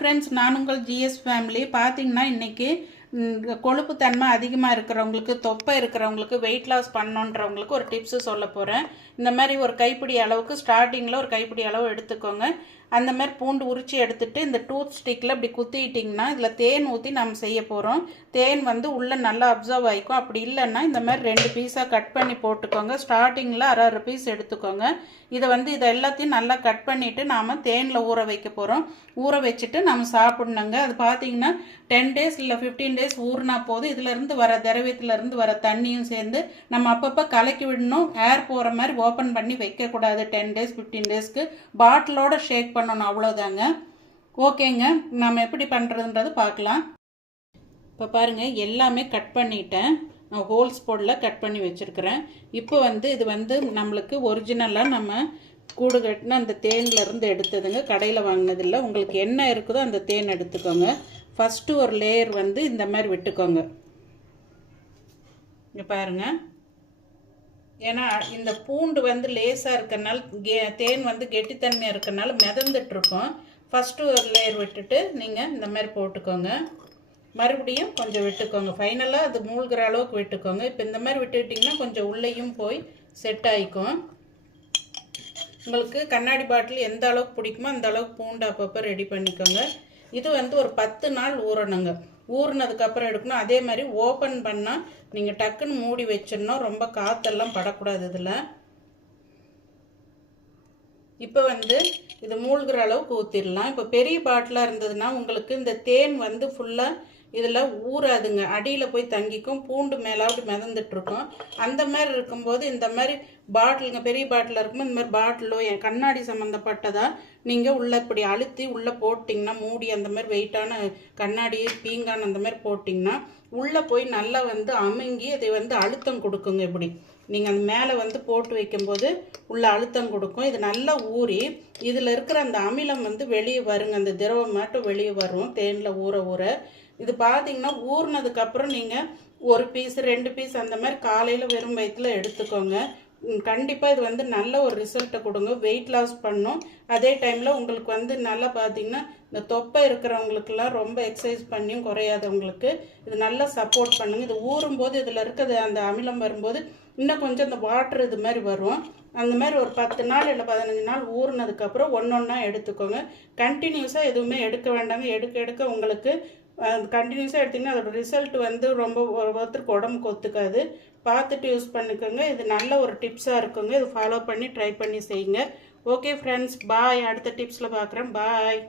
Friends, நான் உங்கள் GS family. பார்த்தீங்கன்னா இன்றைக்கி கொழுப்பு தன்மை அதிகமாக இருக்கிறவங்களுக்கு, தொப்பை இருக்கிறவங்களுக்கு, வெயிட் லாஸ் பண்ணணுன்றவங்களுக்கு ஒரு டிப்ஸு சொல்ல போகிறேன். இந்த மாதிரி ஒரு கைப்பிடி அளவுக்கு ஸ்டார்டிங்கில் ஒரு கைப்பிடி அளவு எடுத்துக்கோங்க. அந்த மாதிரி பூண்டு உரித்து எடுத்துகிட்டு இந்த டூத் ஸ்டிக்கில் இப்படி குத்திட்டிங்கன்னா இதில் தேன் ஊற்றி நம்ம செய்ய போகிறோம். தேன் உள்ளே நல்லா அப்சர்வ் ஆகிக்கும். அப்படி இல்லைன்னா இந்த மாதிரி 2 பீஸாக கட் பண்ணி போட்டுக்கோங்க. ஸ்டார்டிங்கில் அரை பீஸ் எடுத்துக்கோங்க. இதை எல்லாத்தையும் நல்லா கட் பண்ணிவிட்டு நாம் தேனில் ஊற வைக்க போகிறோம். ஊற வச்சுட்டு நம்ம சாப்பிட்ணுங்க. அது பார்த்தீங்கன்னா 10 டேஸ் இல்லை 15 டேஸ் ஊறினா போதும். இதிலேருந்து வர திரவியத்துலேருந்து வர தண்ணியும் சேர்ந்து நம்ம அப்பப்போ கலக்கி விடணும். ஏர் போகிற மாதிரி ஓப்பன் பண்ணி வைக்கக்கூடாது. 10 டேஸ் 15 டேஸ்க்கு பாட்டிலோட ஷேக் பண்ணணும். அவ்வளோதாங்க. ஓகேங்க, நம்ம எப்படி பண்ணுறதுன்றது பார்க்கலாம். இப்போ பாருங்கள், எல்லாமே கட் பண்ணிட்டேன். நான் ஹோல்ஸ் போடல, கட் பண்ணி வச்சுருக்கிறேன். இப்போ இது நம்மளுக்கு ஒரிஜினலாக நம்ம கூடு கட்டின அந்த தேன்லேருந்து எடுத்ததுங்க. கடையில் வாங்கினதில்லை. உங்களுக்கு என்ன இருக்குதோ அந்த தேன் எடுத்துக்கோங்க. ஃபஸ்ட்டு ஒரு லேயர் இந்த மாதிரி விட்டுக்கோங்க. இங்கே பாருங்கள், ஏன்னா இந்த பூண்டு லேசாக இருக்கிறனால தேன் கெட்டித்தன்மையாக இருக்கிறனால மிதந்துட்டுருக்கோம். ஃபஸ்ட்டு ஒரு லேயர் விட்டுட்டு நீங்கள் இந்த மாதிரி போட்டுக்கோங்க. மறுபடியும் கொஞ்சம் விட்டுக்கோங்க. ஃபைனலாக அது மூழ்கிற அளவுக்கு விட்டுக்கோங்க. இப்போ இந்த மாதிரி விட்டுக்கிட்டிங்கன்னா கொஞ்சம் உள்ளேயும் போய் செட் ஆகிக்கும். உங்களுக்கு கண்ணாடி பாட்டில் எந்த அளவுக்கு பிடிக்குமோ அந்த அளவுக்கு பூண்டு அப்பப்போ ரெடி பண்ணிக்கோங்க. இது ஒரு 10 நாள் ஊறணுங்க. ஊறினதுக்கப்புறம் எடுக்கணும். அதே மாதிரி ஓப்பன் பண்ணால் நீங்கள் டக்குன்னு மூடி வச்சிடணும். ரொம்ப காற்றெல்லாம் படக்கூடாது இதில். இப்போ இது மூழ்கிற அளவுக்கு ஊற்றிடலாம். இப்போ பெரிய பாட்டிலாக இருந்ததுன்னா உங்களுக்கு இந்த தேன் ஃபுல்லாக இதில் ஊறாதுங்க. அடியில் போய் தங்கிக்கும். பூண்டு மேலாவது மிதந்துட்டுருக்கும். அந்த மாதிரி இருக்கும்போது இந்த மாதிரி பாட்டிலுங்க, பெரிய பாட்டிலாக இருக்கும்போது இந்த மாதிரி பாட்டிலோ கண்ணாடி சம்மந்தப்பட்டதாக நீங்கள் உள்ளே இப்படி அழுத்தி உள்ளே போட்டிங்கன்னா, மூடி அந்த மாதிரி வெயிட்டான கண்ணாடி பீங்கான் அந்த மாதிரி போட்டிங்கன்னா உள்ளே போய் நல்லா அமுங்கி அதை அழுத்தம் கொடுக்குங்க. இப்படி நீங்கள் அந்த மேலே போட்டு வைக்கும்போது உள்ள அழுத்தம் கொடுக்கும். இது நல்லா ஊறி இதில் இருக்கிற அந்த அமிலம் வெளியே வருங்க. அந்த திரவம் மட்டும் வெளியே வரும் தேனில் ஊற ஊற. இது பார்த்தீங்கன்னா ஊறினதுக்கப்புறம் நீங்கள் 1 பீஸ் 2 பீஸ் அந்த மாதிரி காலையில் வெறும் வயிற்றில் எடுத்துக்கோங்க. கண்டிப்பாக இது நல்ல ஒரு ரிசல்ட்டை கொடுங்க. வெயிட் லாஸ் பண்ணும். அதே டைமில் உங்களுக்கு நல்லா பார்த்தீங்கன்னா இந்த தொப்பை இருக்கிறவங்களுக்கெல்லாம் ரொம்ப எக்ஸசைஸ் பண்ணியும் குறையாதவங்களுக்கு இது நல்லா சப்போர்ட் பண்ணுங்க. இது ஊறும்போது இதில் இருக்கிறது அந்த அமிலம் வரும்போது இன்னும் கொஞ்சம் இந்த வாட்டர் இது மாதிரி வரும். அந்த மாதிரி ஒரு 10 நாள் இல்லை 15 நாள் ஊறினதுக்கப்புறம் ஒன்றா எடுத்துக்கோங்க. கண்டினியூஸாக எதுவுமே எடுக்க வேண்டாங்க. எடுக்க உங்களுக்கு கண்டினியூஸாக எடுத்திங்கன்னா அதோட ரிசல்ட் ரொம்ப ஒருத்தருக்கு உடம்புக்கு ஒத்துக்காது. பார்த்துட்டு யூஸ் பண்ணிக்கோங்க. இது நல்ல ஒரு டிப்ஸாக இருக்குங்க. இது ஃபாலோ பண்ணி ட்ரை பண்ணி செய்யுங்க. ஓகே ஃப்ரெண்ட்ஸ், பாய். அடுத்த டிப்ஸில் பார்க்குறேன். பாய்.